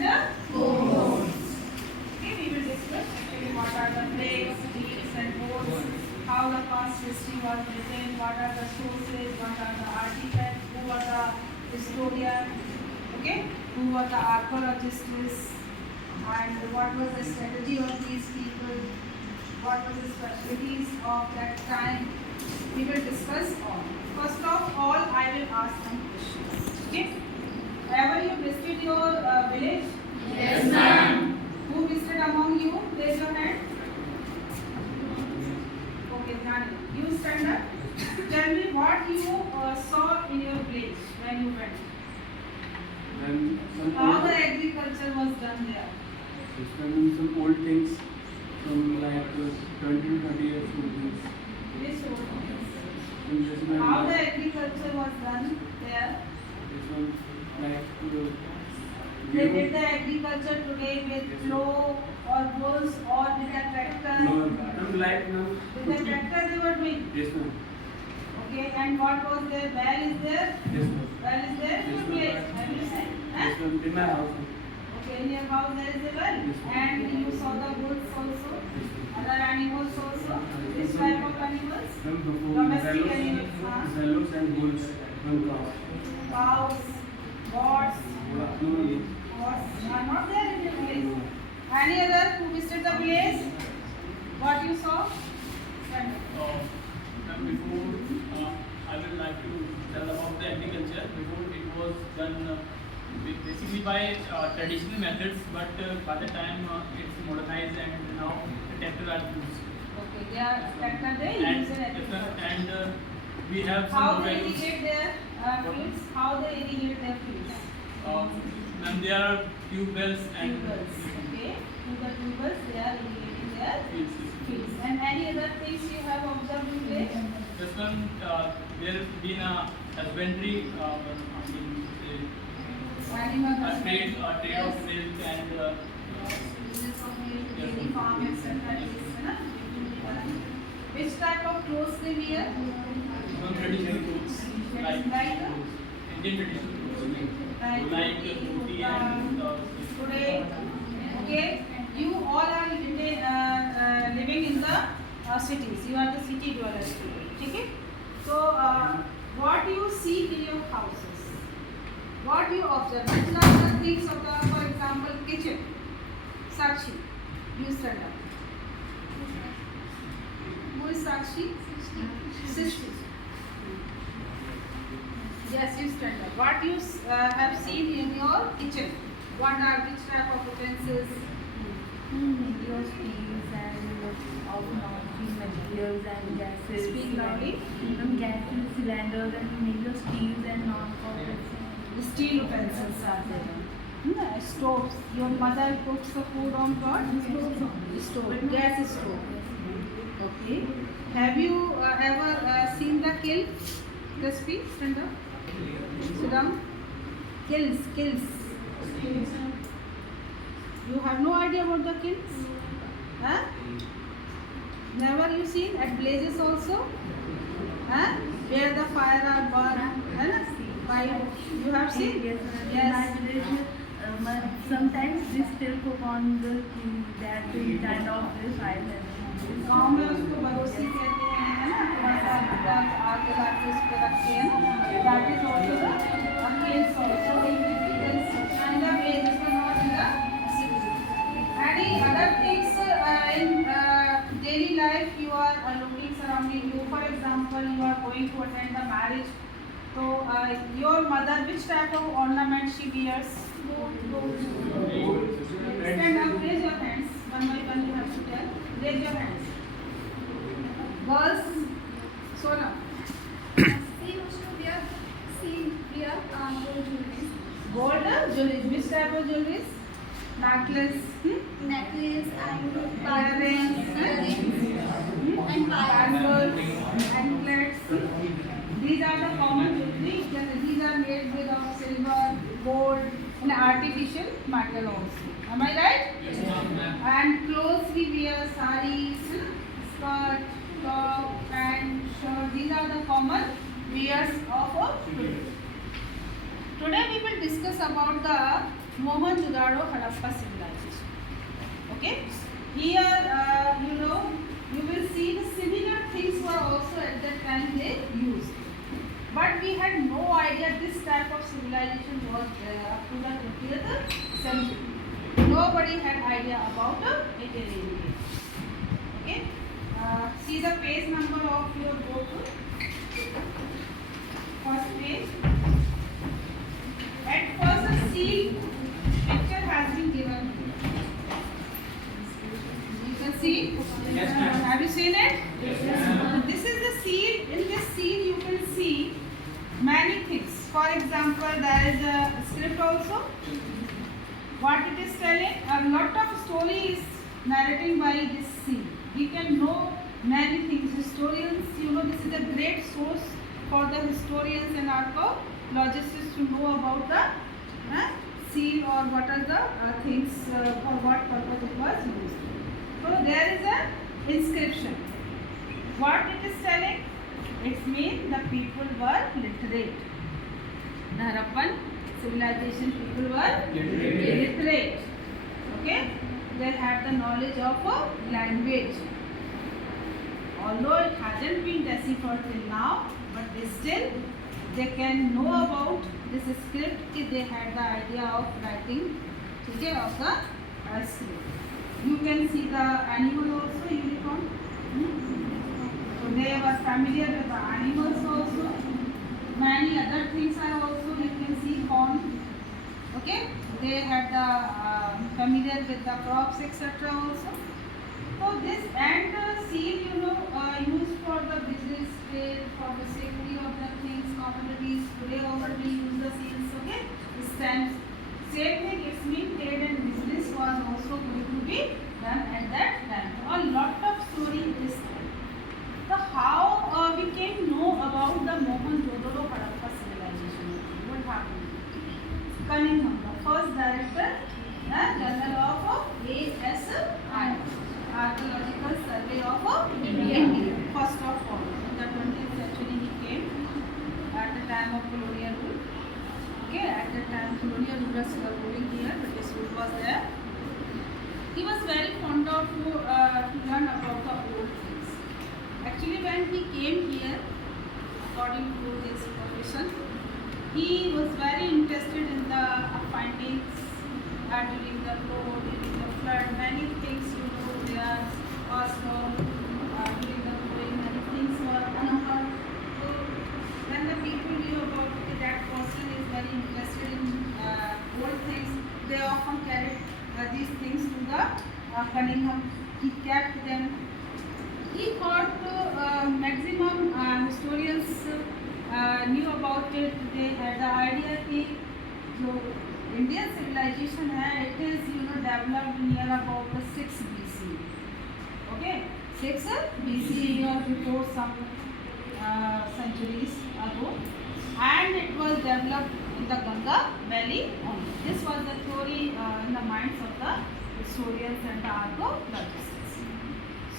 and the bones. Okay, we will discuss actually what are the plagues, deeds and bones, how the past history was written, what are the sources, what are the artifacts, who was the historian, okay, who was the archaeologists, and what was the strategy of these people, what was the specialties of that time. We will discuss all. First of all, I will ask some questions. Okay? Ever you visited your village? Yes, ma'am. Who visited among you? Raise your hand. Okay, Dhani. You stand up. Tell me what you saw in your village when you went. How the agriculture was done there? Some old things from like 20 to 30 years old things. Which old things? This one, How the agriculture was done there? this one like They did the agriculture today with plow or bulls or with a tractor. no, like no. With a tractor they were doing. This one. Okay, and what was there? Well is there? This one. Well is there? Yes, Good place. Have you seen? Huh? This one in my house. Okay, in your house there is a well. Yes, ma'am. And you saw the bulls also. This one. Other animals also. Which type of animals? Some before Domestic animals. zellos and bulls. One cow. Cows, goats. No. Goats are not there in your village. Any other who visited the place? What you saw? Stand up. Before, I would like to tell about the agriculture. Before it was done basically by traditional methods, but by the time it's modernized and now the tractors are used. Okay, they are tractor they And, use in agriculture. and we have How some they values. irrigate their fields? How they irrigate their fields? And there are tube wells and Tubers. Okay, through the tubers they are irrigating their fields. fields. And any other things you have observed in village? This one, there has been a husbandry, Animal a husbandry. trade of Yes. milk and Business of milk, dairy farm, etc. is, na? Which type of clothes they wear? some traditional clothes like Like Indian traditional clothes. like Like dhoti, dhoti and today, okay, you all are living in the cities. You are the city dwellers. Okay? So, what you see in your houses, what you observe, which are the things of the, for example, kitchen. Sakshi, you stand up. Who is Sakshi? Sister. Yes, you stand up. What you have seen in your kitchen? What are which type of utensils? Your steels and of non-steel materials and gases. Speak loudly. Gases, cylinders and major steels and non-copper. Steel utensils are there. Stoves. Your mother cooks the food on what? Stove. Gas stove. Okay. Have you ever seen the kiln? Crispy, stand up. Sit down. Kilns. You have no idea about the kilns? Huh? Never you seen at blazes also? Huh? Where the fire are burned? Huh? Fire. You have seen? Yes. Yes. Sometimes they still cook on the that kind of this island. गाँव में उसको बरोसी कहते हैं, है ना? थोड़ा सा आग लगा के उस पे रखते हैं ना? That is also the kilns also in the kilns and the blazes are not in the city. Any other things in daily life you are looking surrounding you? For example, you are going to attend a marriage. So your mother, which type of ornament she wears? Stand up, raise your hands. One by one you have to tell. Raise your hands. Girls, Sona. Gold jewelry. Which type of jewelry? Necklace. Necklace and Earrings. and Bangles. Anklets. These are the common jewelry. These are made with of silver, gold, and artificial metal also. Am I right? yes, ma'am. And clothes we wear saris, skirt, top, pant, shirt. These are the common wears of a today. Today we will discuss about the Mohenjo-daro Harappa civilization. Okay, here you will see the similar things were also at that time they used, but we had no idea this type of civilization was up to the 20th century. Nobody had idea about it in India. Okay, see the page number of your book. First page. At first, a seal picture has been given. You can see. Yes, ma'am. Have you seen it? Yes, This is the seal. In this seal, you can see many things. For example, there is a script also. What it is telling, a lot of story is narrating by this seal. We can know many things. Historians, this is a great source for the historians and archaeologists to know about the seal or what are the things for what purpose it was used. So there is an inscription. What it is telling? It means the people were literate. The Harappan civilization people were literate. Okay, they had the knowledge of a language. Although it hasn't been deciphered till now, but they can know about this script if they had the idea of writing of the script. You can see the animal also, unicorn. So they were familiar with the animals also. Many other things are also, you can see corn. Okay, they had the familiar with the crops, etc. also. So this and seal, used for the business trade, for the safety of the things, commodities. Today also we use the seals. Okay, stamps. Same thing. It means trade and business was also going to be done at that time. A lot of story is there. So how we can know about the Mohenjo-daro Harappa civilization? What happened? Cunningham, the first director, general of ASI. Archaeological Survey of India. First of all, in the 20th century he came at the time of colonial rule. Okay, at that time colonial rulers were ruling here, British rule was there. He was very fond of to learn about the old things. Actually, when he came here, according to his profession, he was very interested in the findings during the flood, during the flood, many things there also during the flowing, many things were unheard. So when the people knew about that person is very interested in old things, they often carried these things to the Cunningham. He kept them. He thought maximum historians knew about it. They had the idea that so Indian civilization it is developed near about the 6 BC. Okay, 6 BC or before some centuries ago, and it was developed in the Ganga Valley only. This was the theory in the minds of the historians and the archaeologists.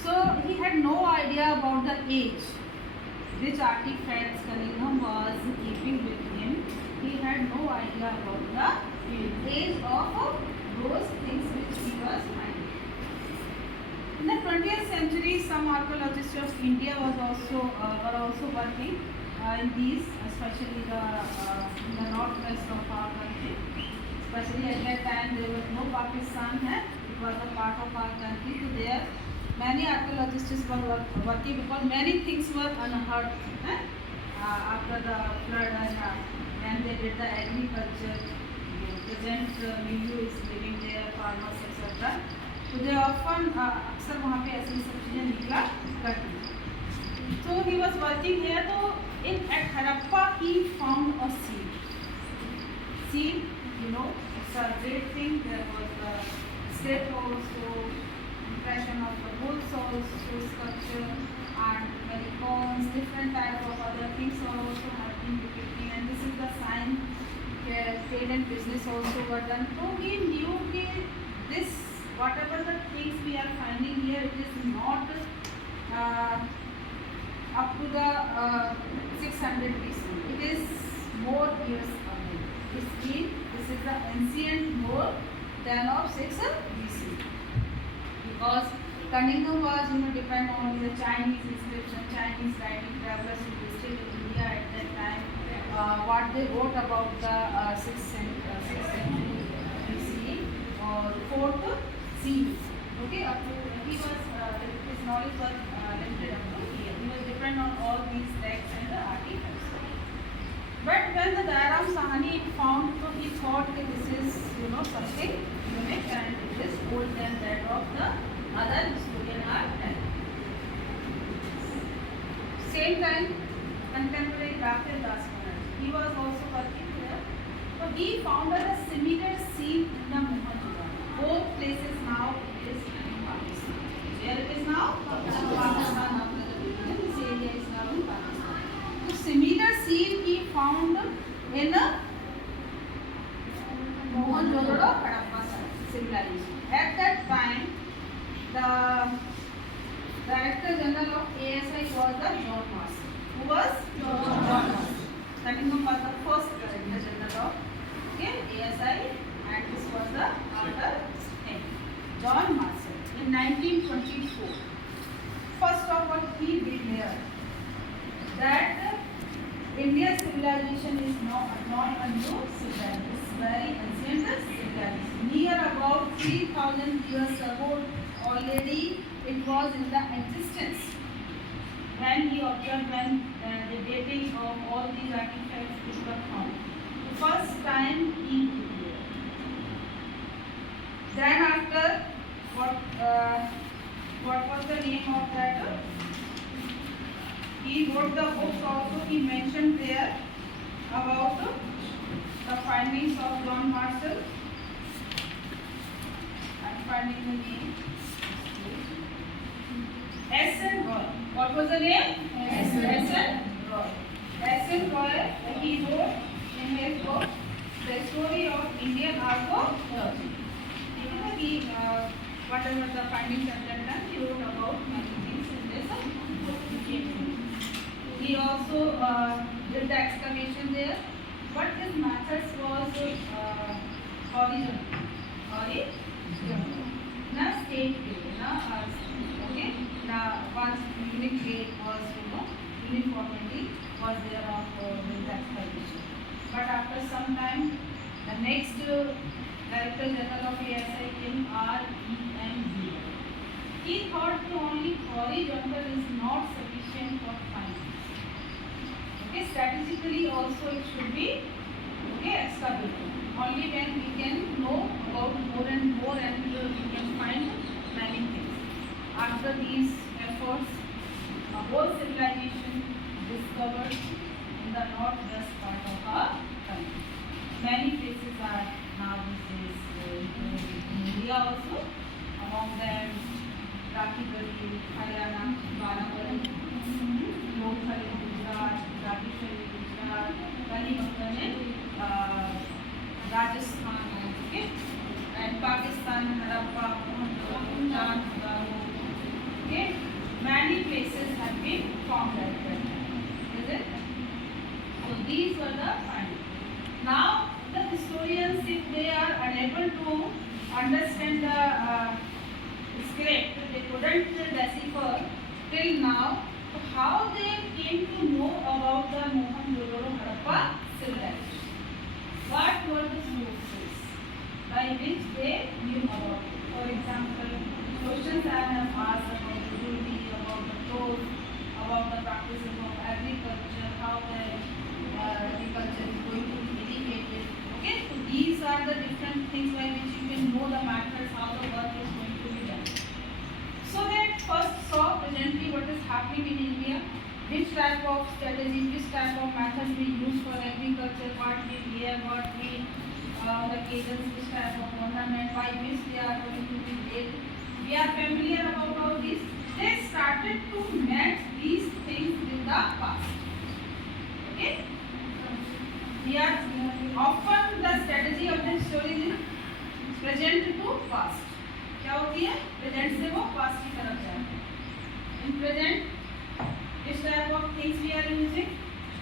So he had no idea about the age, which artifacts Cunningham was keeping with him. He had no idea about the age of those things which he was finding. In the 20th century, some archaeologists of India were also working in these, especially in the northwest of our country. Especially at that time, there was no Pakistan. It was a part of our country. So there, many archaeologists were working because many things were unheard after the flood and when they did the agriculture. Present milieu is living there, farmers, etc. तो they often अक्सर वहाँ पे ऐसी सब चीज़ें निकला करती. So he was working here. तो at Harappa he found a seal. Seal, it's a great thing. There was a script also, impression of the bulls also, sculpture and many cones, different type of other things also have been depicting. And this is the sign. Trade and business also were done. So we knew that this, whatever the things we are finding here, it is not up to the 600 BC. It is more years ago. This means this This is the ancient more than of 6 BC. Because Cunningham was depend on the Chinese inscription, Chinese writing travelers who visited India at that time. What they wrote about the 6th century BCE or 4th CE. Okay, up to he was his knowledge was limited up to here. He was depend on all these texts and the artifacts. But when the Dairam Sahani found, so he thought that this is something unique and it is older than that of the other historian are telling. Same time, contemporary Raphael Das Banerjee, he was also working here. So he found a similar scene in the Mohenjo-daro. Both places now it is in Pakistan. Where it is now? Pakistan. This area is now in Pakistan. So similar scene he found in Mohenjo-daro Harappa civilization. At that time, the Director General of ASI was the John Marshall. Who was? John Marshall. Cunningham was the first Director General of ASI, and this was the after him. John Marshall in 1924. First of all, he declared that India's civilization is not a new civilization. It's very ancient civilization. Near about 3,000 years ago, already it was in the existence. When he observed the dating of all these artifacts which were found, the first time he declared. Then after, what was the name of that? He wrote the books also. He mentioned there about the findings of John Marshall. I'm finding the name. S.N. Roy. What was the name? S.N. Roy. S.N. Roy, he wrote in his book, The Story of Indian Archaeology. He, whatever the findings at that time, he wrote about many things in this book. He also did the excavation there, but his methods was horizontal. Na state okay. Now once unique grade was uniformity was there of the excavation. But after some time, the next Director General of ASI came R.E.M. He thought the only horizontal is not sufficient for finding. Okay, strategically also it should be excavated. Only when we can know about more and more and we can find many things. After these efforts, a whole civilization discovered in the northwest part of our country. Many places are now these days in India also. Among them, Rakibari, Haryana, Banabari, Lothal in Gujarat, Rakishari in Gujarat, Kalimantan in Rajasthan, and Pakistan, Harappa, Mohenjo-daro, many places have been found at that time. Is it? So these were the findings. Now the historians, if they are unable to understand the script, they couldn't decipher till now how they came to know about the Mohenjo-daro Harappa civilization. What were the sources by which they knew about it? For example, questions I have asked about the jewelry, about the clothes, about the practices of agriculture, how the agriculture is going to be dedicated. Okay, so these are the different things by which you can know the methods, how the work is going to be done. So they first saw presently what is happening in India, which type of strategy, which type of methods we use for agriculture, what we wear, what we the cadence, which type of ornament, by which they are going to be made. We are familiar about all this. They started to match these things with the past. Okay? We are often the strategy of the story is present to past. क्या होती है? Present से वो past की तरफ जाते हैं. In present, which type of things we are using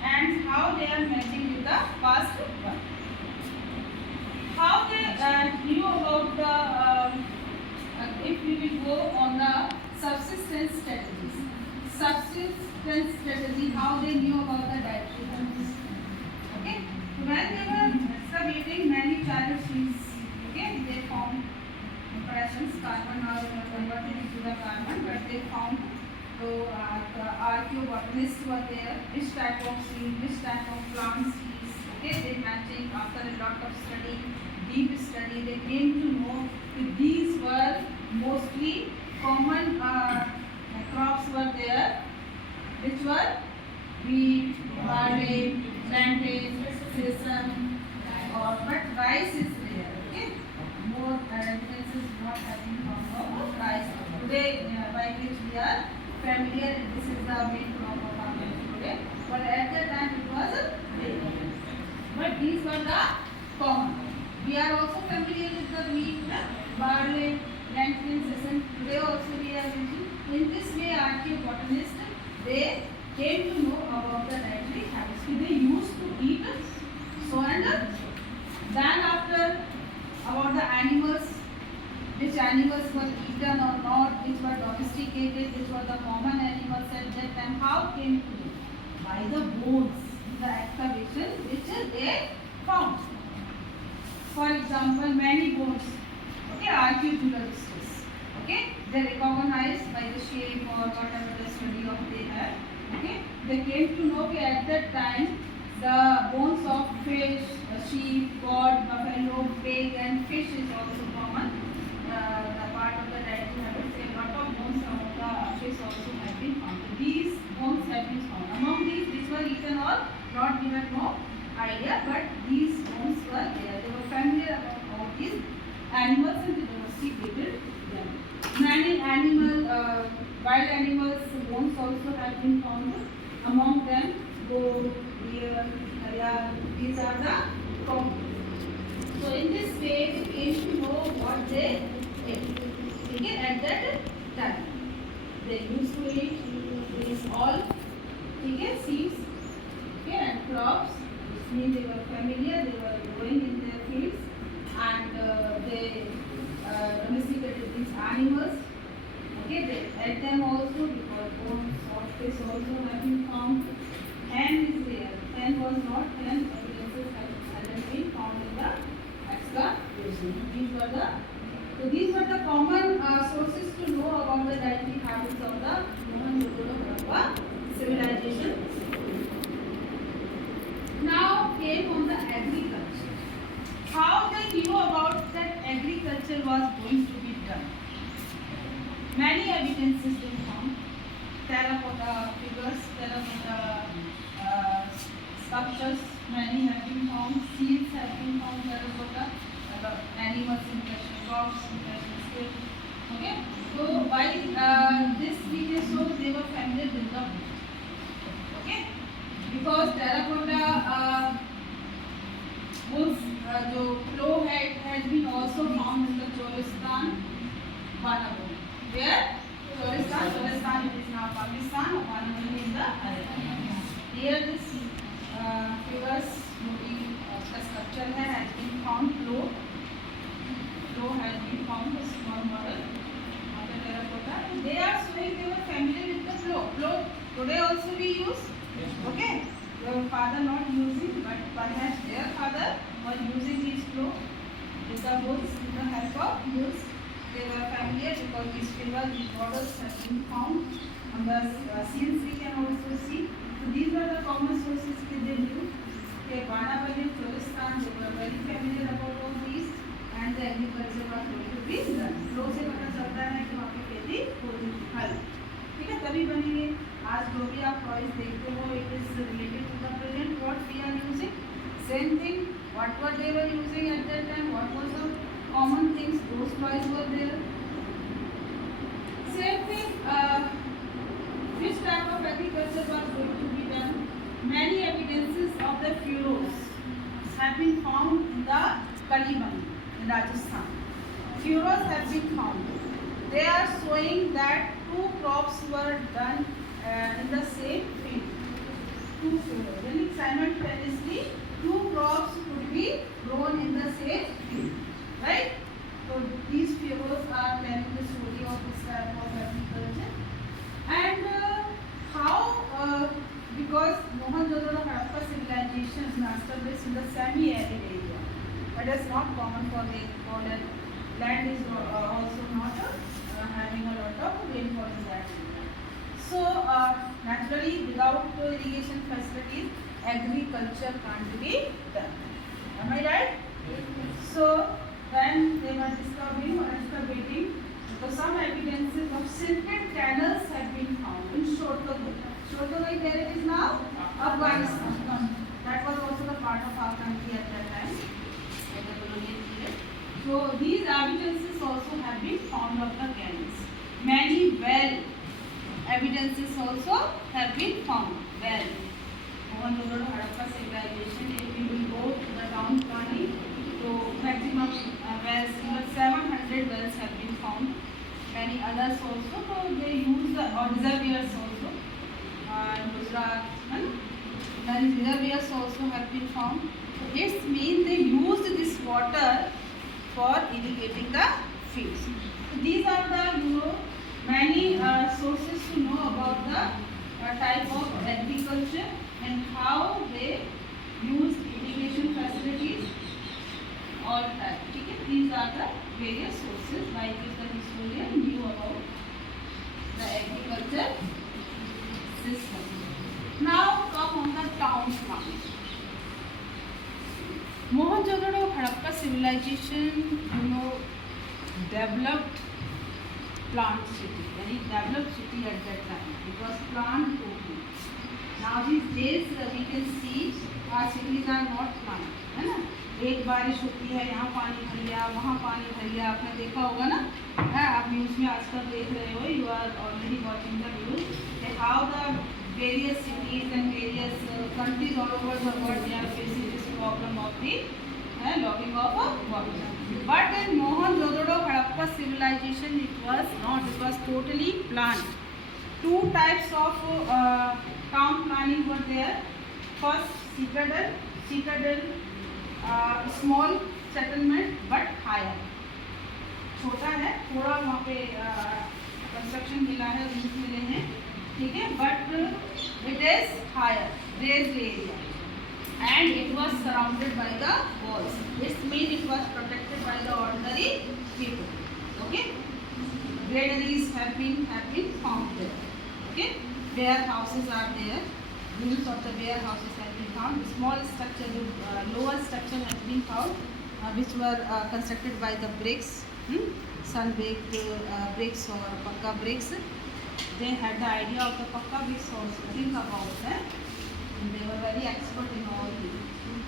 and how they are matching with the past one. how they knew about the, if we will go on the subsistence strategies. Subsistence strategy, how they knew about the dietary habits. Okay, so when they were excavating many childhood trees, okay, they found impressions, carbon now they were converted into the carbon, but they found, so the archaeobotanists were there, which type of seed, which type of plants is, okay, they matching after a lot of study, deep study, they came to know that these were mostly common crops were there, which were wheat, barley, plantain, sesame, or but rice is rare. Okay, more evidences not having found of rice. Today, by which we are familiar, this is the main crop of our country today. But at that time it was rare. But these were the common. We are also familiar with the wheat, barley, plantain, sesame. Today also we are using. In this way, archaeobotanists they came to know about the dietary habits. They used to eat so and then after about the animals, which animals were eaten or not, which were domesticated, which were the common animals at that time, how came to know? By the bones, the excavation which they found. For example, many bones, okay, archaeologists, okay, they recognized by the shape or whatever the study of they had, okay, they came to know that at that time the bones of fish, sheep, goat, buffalo, pig and fish is also common. The part of the dietary habits, a lot of bones of the fish also have been found. These bones have been found. Among these, which were eaten or not, we have no idea, but these bones were there. They were familiar about all these animals and they domesticated them. Many animal, wild animals bones also have been found. Among them, goat, deer, hare, these are the common. So in this way, we came to know what they ate. Okay, at that time, they used to eat these all, okay, seeds, okay, and crops. Which means they were familiar, they were growing in their fields, and they domesticated these animals. Okay, they ate them also because bones of fish also have been found. Hen is there. Hen was not hen. Evidences hadn't been found in the excavation. These were the common sources to know about the dietary habits of the Mohenjo-daro civilization. Now came on the agriculture. How they knew about that agriculture was going to be done. Many evidences they found. Terracotta figures, terracotta sculptures, many have been found. Seals have been found, terracotta, animals impression, rocks impression, still. Okay, so by this we can show they were familiar with the wood. Okay, because terracotta woods, जो flow head has been also found in the Cholistan, Banabon. Where? Cholistan it is now Pakistan, or Banabon in the Haryana. Here this figures, the sculpture has been found, flow has been found, a small model of the terracotta. They are showing they were familiar with the flow. Flow today also we use. Okay, your father not using, but perhaps their father was using this flow with the woods, with the help of woods. They were familiar because these figures, these models have been found. On the scenes we can also see. So these were the common sources that they knew. Okay, Banabali, Cholistan, they were very familiar about all these, and the agriculture was going to be done. Flow से पता चलता है कि वहाँ पे खेती होगी हल. ठीक है, तभी बनेंगे. आज जो भी आप टॉयज देखते हो, it is related to the present what we are using. Same thing. What were they were using at that time? What was the common things? Those toys were there. Same thing. Which type of agriculture was going to be done? Many evidences of the furrows have been found in the Kalibang in Rajasthan. Furrows have been found. They are showing that two crops were done in the same field. Two furrows. When simultaneously two crops could be grown in the same field, right? So these figures are telling the story of this type of agriculture. And how, because Mohenjo-daro Harappa civilization is established in the semi-arid area. That is not common for rainfall, and land is also not having a lot of rainfall in that area. So naturally, without irrigation facilities, agriculture can't be done. Am I right? So when they were discovering or excavating, so some evidences of silted canals have been found in Shortogai. Shortogai, where it is now? Afghanistan. That was also the part of our country at that time, at the colonial period. So these evidences also have been found of the canals. Many well evidences also have been found. Well, Mohenjo-daro Harappa civilization, if we will go to the town planning, so maximum wells, 700 wells have been found. Many others also, so they use the reservoirs also. Gujarat, many reservoirs also have been found. So it means they used this water for irrigating the fields. So these are the many sources to know about the type of agriculture and how they used irrigation facilities. All type. Okay? These are the various sources by which the historian knew about the agriculture system. Now come on the town planning. Mohenjo-daro Harappa civilization, developed plant city, very developed city at that time. It was plant totally. Now these days we can see our cities are not planned, है ना? एक बारिश होती है, यहाँ पानी भर गया, वहाँ पानी भर गया, आपने देखा होगा ना? आप न्यूज़ में आजकल देख रहे हो, you are already watching the news, that how the various cities and various countries all over the world they are facing this problem of the logging of water. But in Mohenjo-daro Harappa civilization, it was not. It was totally planned. Two types of town planning were there. First, citadel, small settlement but higher. छोटा है, थोड़ा वहाँ पे construction मिला है, rooms मिले हैं, ठीक है, but it is higher, raised area, and it was surrounded by the walls. This means it was protected by the ordinary people. Okay, granaries have been found there. Okay, warehouses are there. Ruins of the warehouses have been found. Small structure, lower structure has been found, which were constructed by the bricks, sun-baked bricks or pakka bricks. They had the idea of the pakka bricks also. Think about that. And they were very expert in all this.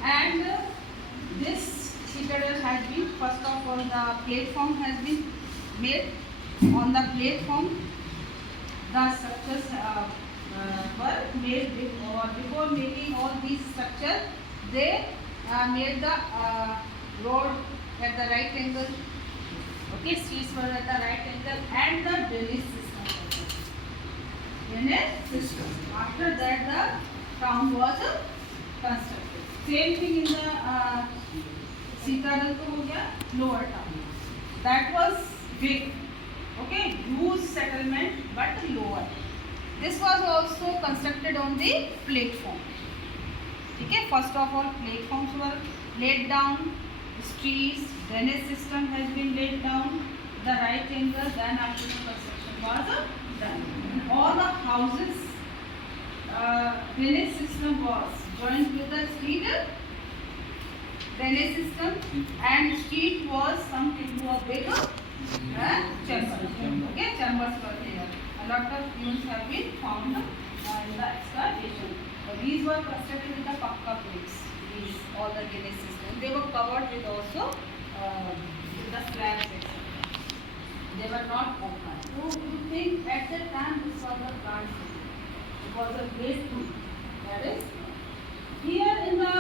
And this citadel has been, first of all, the platform has been made. On the platform, the structures were made before making all these structures. They made the road at the right angle. Okay, streets were at the right angle, and the drainage system. Drainage system. After that, the town was constructed. Same thing in the citadel ko ho gaya, lower town. That was big. Okay, huge settlement but lower. This was also constructed on the platform. Okay, first of all, platforms were laid down, streets, drainage system has been laid down, the right angle, then after the construction was done. All the houses, drainage system was joined with the street drainage system, and street was sunk into a big chamber. Okay, chambers were there. A lot of ruins have been found in the excavation. These were constructed with the pakka bricks. These all the drainage systems. They were covered with also with the slabs, etc. They were not open. So you think at that time this was a plant city. It was a great thing. That is here in the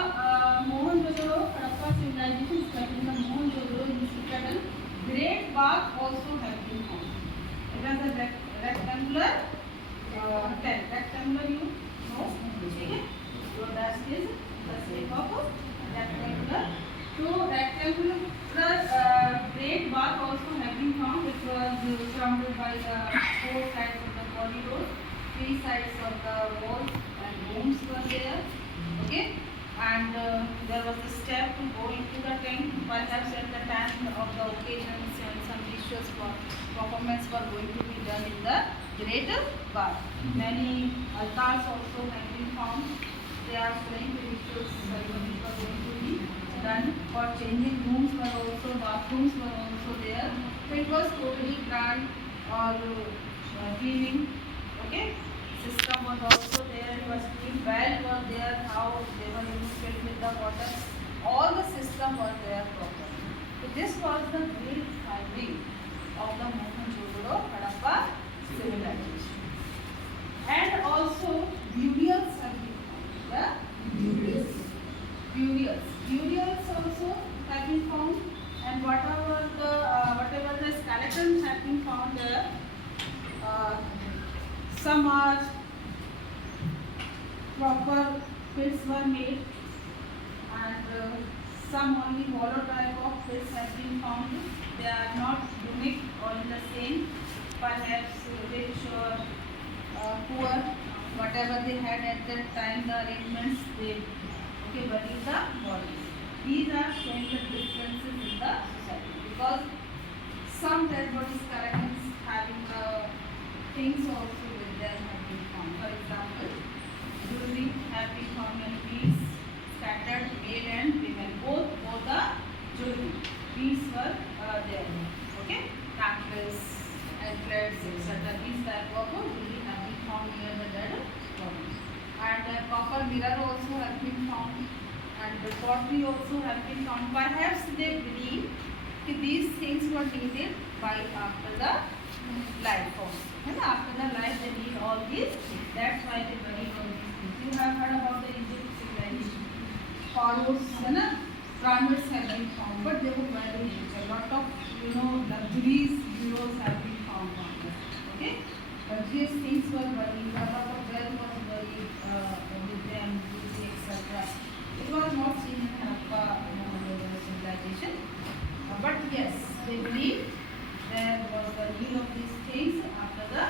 Mohenjo-daro Harappa civilization, especially in the Mohenjo-daro in citadel, great bath also have been found. It was a rectangular tent. Rectangular, you know, okay? So that is the shape of So rectangular great bath also have been found. It was surrounded by the four sides of the corridor, three sides of the walls and rooms were there. Okay, and there was a step to go into the tank. Perhaps at the time of the occasions and some rituals for performance were going to be done in the greater bath. Many altars also have been found. They are showing the rituals ceremonies were going to be done. For changing rooms were also, bathrooms were also there. So it was totally grand or cleaning. Okay, system was also there. It was clean. Well was there. How they were filled with the water. All the system was there properly. So this was the great finding of the Mohenjo-daro Harappa civilization. And also burials have been found. Yeah? Burials also have been found, and whatever the skeletons have been found there, some are proper pits were made, and some only hollow type of pits have been found. They are not unique or in the same. Perhaps rich or poor, whatever they had at that time, the arrangements they buried the bodies. These are showing the differences in the society, because some dead body skeletons having the things also with them have been found. For example, jewelry have been found in beads scattered, male and female, both the jewelry beads were there. Okay, necklace, anklets, etc. These type of jewelry have been found near the dead body. And copper mirror also has been found, and the pottery also has been found. Perhaps they believe that these things were needed by after the life also. And after the life they need all these things. That's why they buried all these things. You have heard about the Egypt civilization. Pharaohs, pyramids have been found, but they were very rich. A lot of luxuries, heroes have been found on them. Okay, luxurious things were buried. A lot of wealth was buried with them, beauty, etc. It was not seen in Harappa civilization, but yes, they believe there was the need of these things after the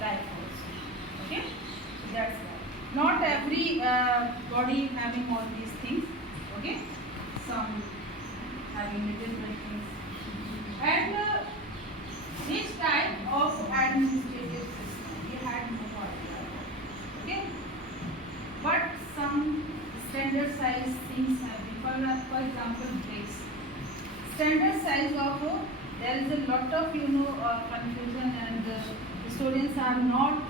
life also. Okay, so that's why. Not every body having all these things. Okay, some having different things. And which type of administrative system? We had no idea. Okay, but some standard size things have been. For example, bricks. Standard size of there is a lot of confusion, and historians are not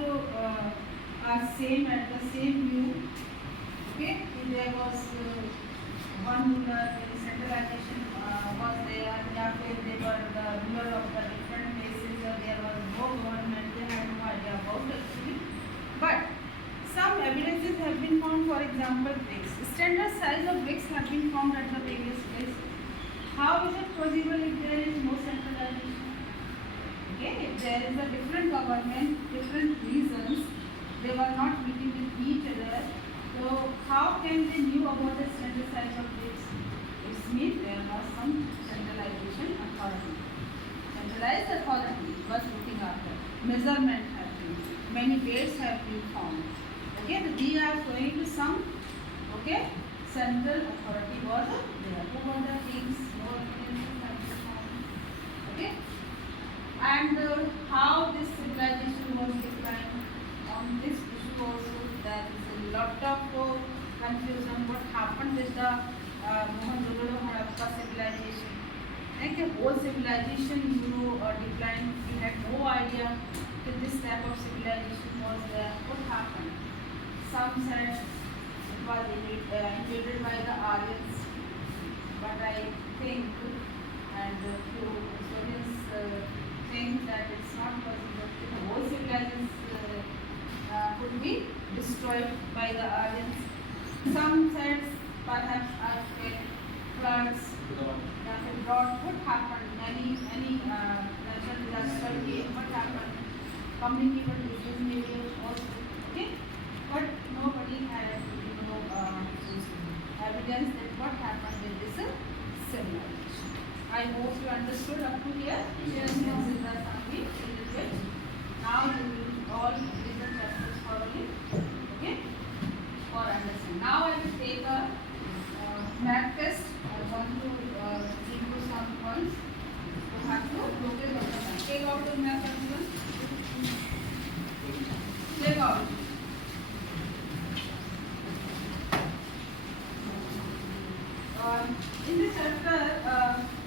are same at the same view. Okay, there was one ruler, the centralization was there. Therefore, they were the ruler of the different places. There was no government. They had no idea about actually. But some evidences have been found. For example, bricks. Standard size of bricks have been found at the various places. How is it possible if there is no centralization? Okay, if there is a different government, different regions, they were not meeting with each other. So how can they knew about the standard size of bricks? It means there was some centralization authority. Centralized authority was looking after. Measurement have been. Many weights have been found. Okay, these are showing to some. Okay, central authority was there. Who were the kings? No evidences have been found. Okay, and how this civilization was declined. On this issue also there is a lot of confusion. What happened with the Mohenjo-daro Harappa civilization? Like the whole civilization declined. We had no idea that this type of civilization was there. What happened? Some said it was invaded by the Aryans, but I think, and few historians think that it's not possible. The whole civilization could be destroyed by the Aryans. Some said perhaps earthquake, floods, drought. What happened? Many natural disaster came. What happened? Communicable disease maybe also. Okay, but nobody had evidence that what happened with this civilization. I hope you understood up to here. Yes, this is the summary a little bit. Now you will all read the chapters thoroughly. Okay? For understanding. Now I will take a math test. I want to give you some points. You have to locate on the map. Take out the map, everyone. Take out. In this chapter,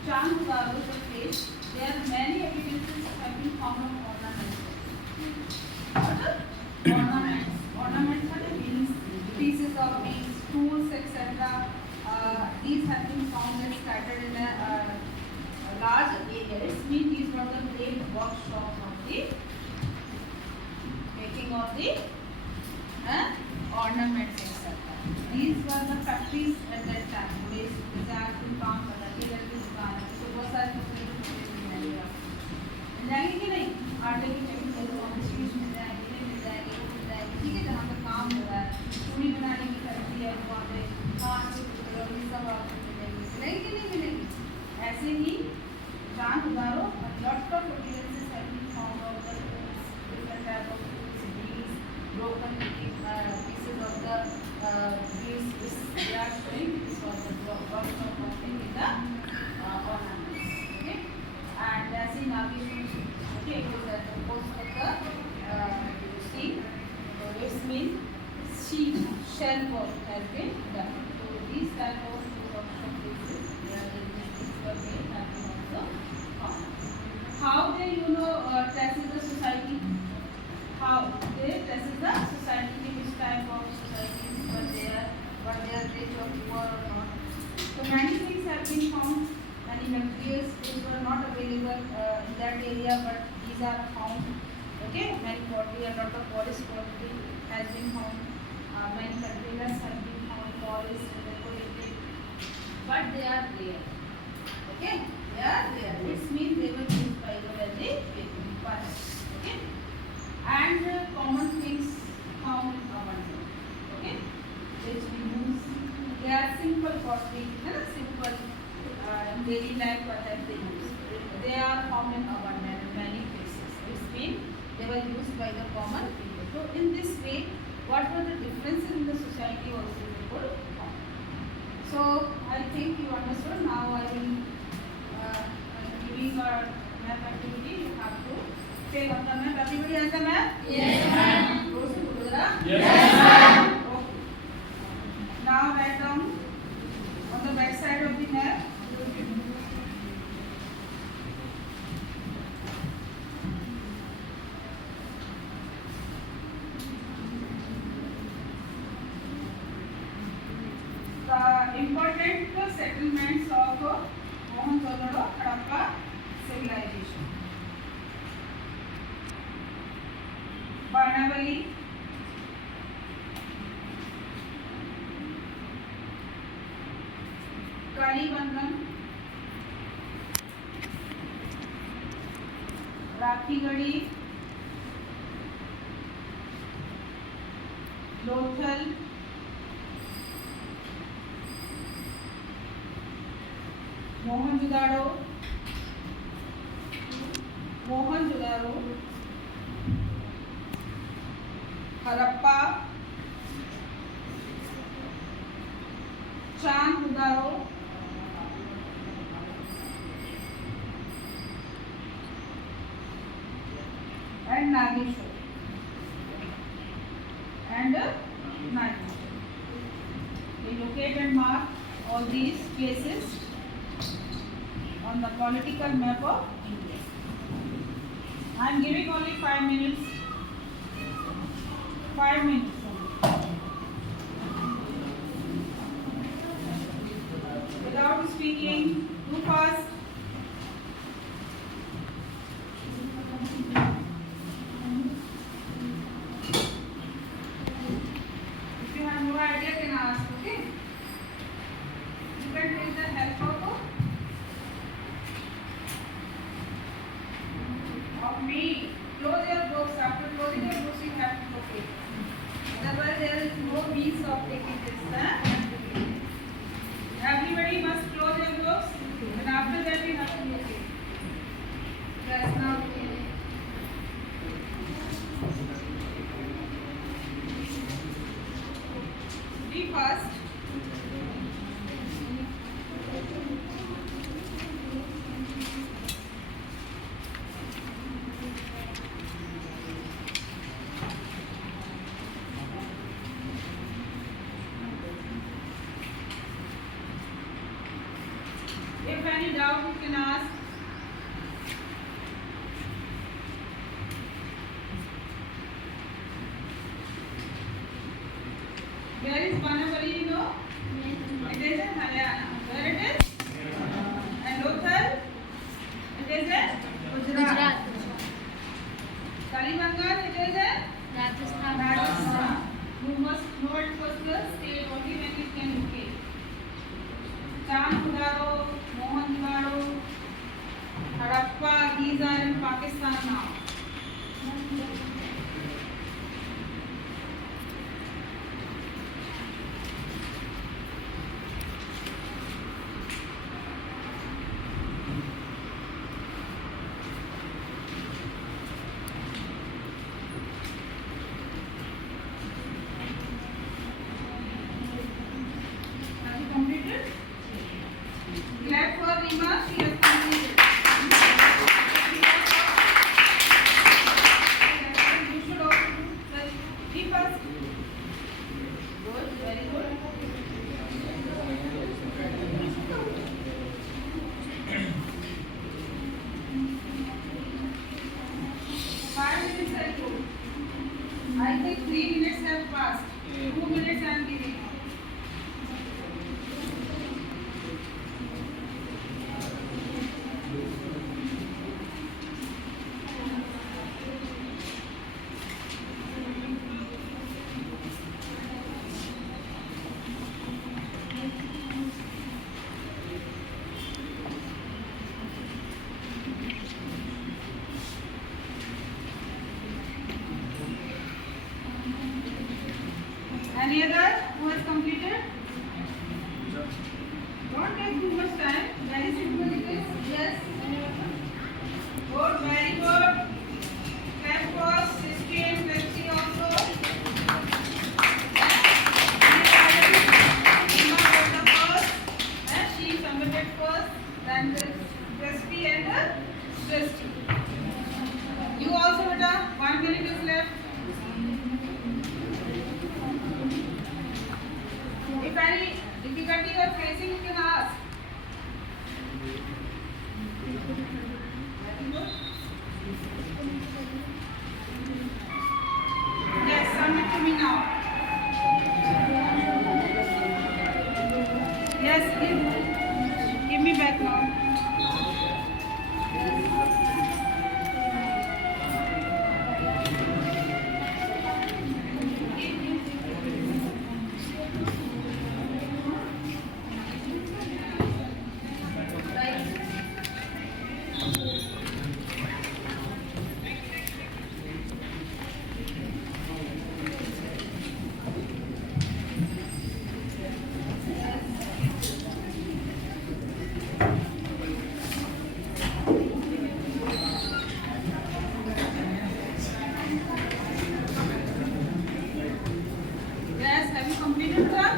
Changugaru, the place, there are many evidences have been found of ornaments. What? Ornaments. Ornaments are the rings, pieces of rings, tools, etc. These have been found and scattered in a large area. It means these were the great workshop of the making of the ornaments, etc. These were the factories at that time. जैसे आज तुम काम कर रहे हैं, लड़की दुकान है, तो बहुत सारे मिल जाएंगे कि नहीं? आटे की चटनी मिल जाएगी, नहीं मिल जाएगी, वो मिल जाएगी, ठीक है? जहाँ पर काम हो रहा है, पूरी बनाने की फैक्ट्री है, वहाँ पे कांच के टुकड़े और ये सब आपको मिलेंगे कि नहीं मिलेंगे? ऐसे ही जान उदारो, lot of evidences have been found of the tools, different type of tools, beads, broken pieces of the beads, which they are showing. This was the workshop of making the ornaments. Okay, and as in navigation, okay, it was at the post of the sea. So this means shell work has been done. So these type of workshop pieces, these were made have been also found. How they traces the society? How they traces the society? Which type of societies were there? Were they rich or poor or not? So many things have been found. Many materials which were not available in that area, but these are found. Okay, many pottery, a lot of polished pottery has been found. Many containers have been found, polished and decorated, but they are rare. Okay, they are rare. It means they were used by the very past. Okay, and common things found in abundance. Okay, which we use. They are simple pottery, simple daily life what that they use. They are found in abundance in many places. It means they were used by the common people. So in this way, what were the differences in the society also we could found. So I think you understood. Now I will giving our math activity. You have to take up the map. Everybody has the map? Yes, ma'am. Those who do that? Yes, ma'am. Okay. Now write down on the back side of the map. The important settlements of Mohenjo-daro, Harappa civilization. Barnavali, Kalibangam, Rakhigadi, Lothal, Mohenjo-daro, Harappa, Changugaru, and Nageshwar. We locate and mark all these places on the political map of India. I am giving only 5 minutes. 5 minutes only. Without speaking too fast. If you have no idea, can ask, okay? You can take the help of me. Close your books. After closing your books, you have to locate. Otherwise, there is no means of taking this. Everybody must close your books. is in Gujarat. Kalimangan, it is in Rajasthan. You must know it was the state only when it came UK. Chamudaro, Mohenjo-daro, Harappa, these are in Pakistan now. Have you completed? Clap for Rima, she has completed. You should also do the three first. Good, very good. Five minutes are good. I think 3 minutes have passed. 2 minutes I am giving. Any other who has completed? Don't take too much time. Very simple it is. Yes. Good, very good. Clap first, history and history also. Rima got the first. She submitted first. Then the recipe and the recipe. You also, beta. 1 minute is left. If any difficulty you are facing, you can ask. Yes, submit to me now. Yes, give me back now. Yes, have you completed that?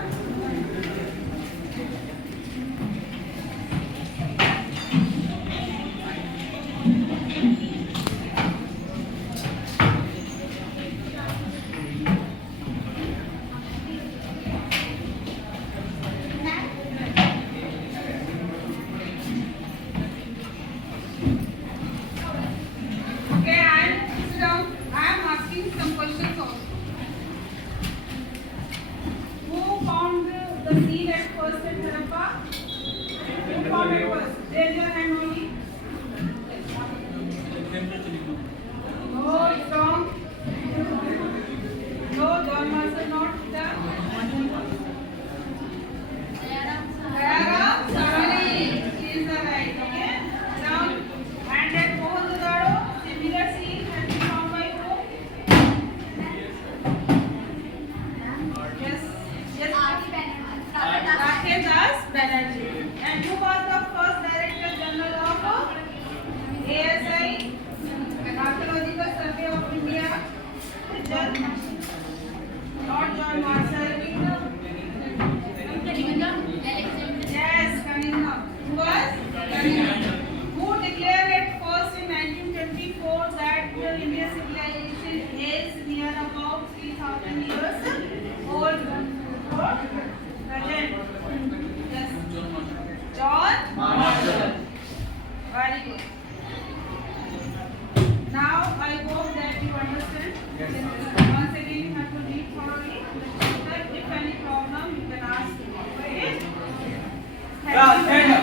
Okay, and sit down. I am asking some questions also. Who found the seed at first in Harappa? Who found it first? Raise your hand only. No, it's wrong. No, John Marshall not done. Sarah Sarali. She is the right. Okay. Down. And at Mohenjo-daro, similar seed has been found by who? Yes. Yes. Rakesh Das Banerjee. And who was the first Director General of ASI, Archaeological Survey of India? Not John Marshall. Yes, Cunningham. Who was? Cunningham. Who declared it first in 1924 that Indian civilization is near about 3,000 years old? Present. Yes. John Marshall. Very good. Now I hope that you understand. Once again you have to read thoroughly. If any problem you can ask me. Okay? Thank you.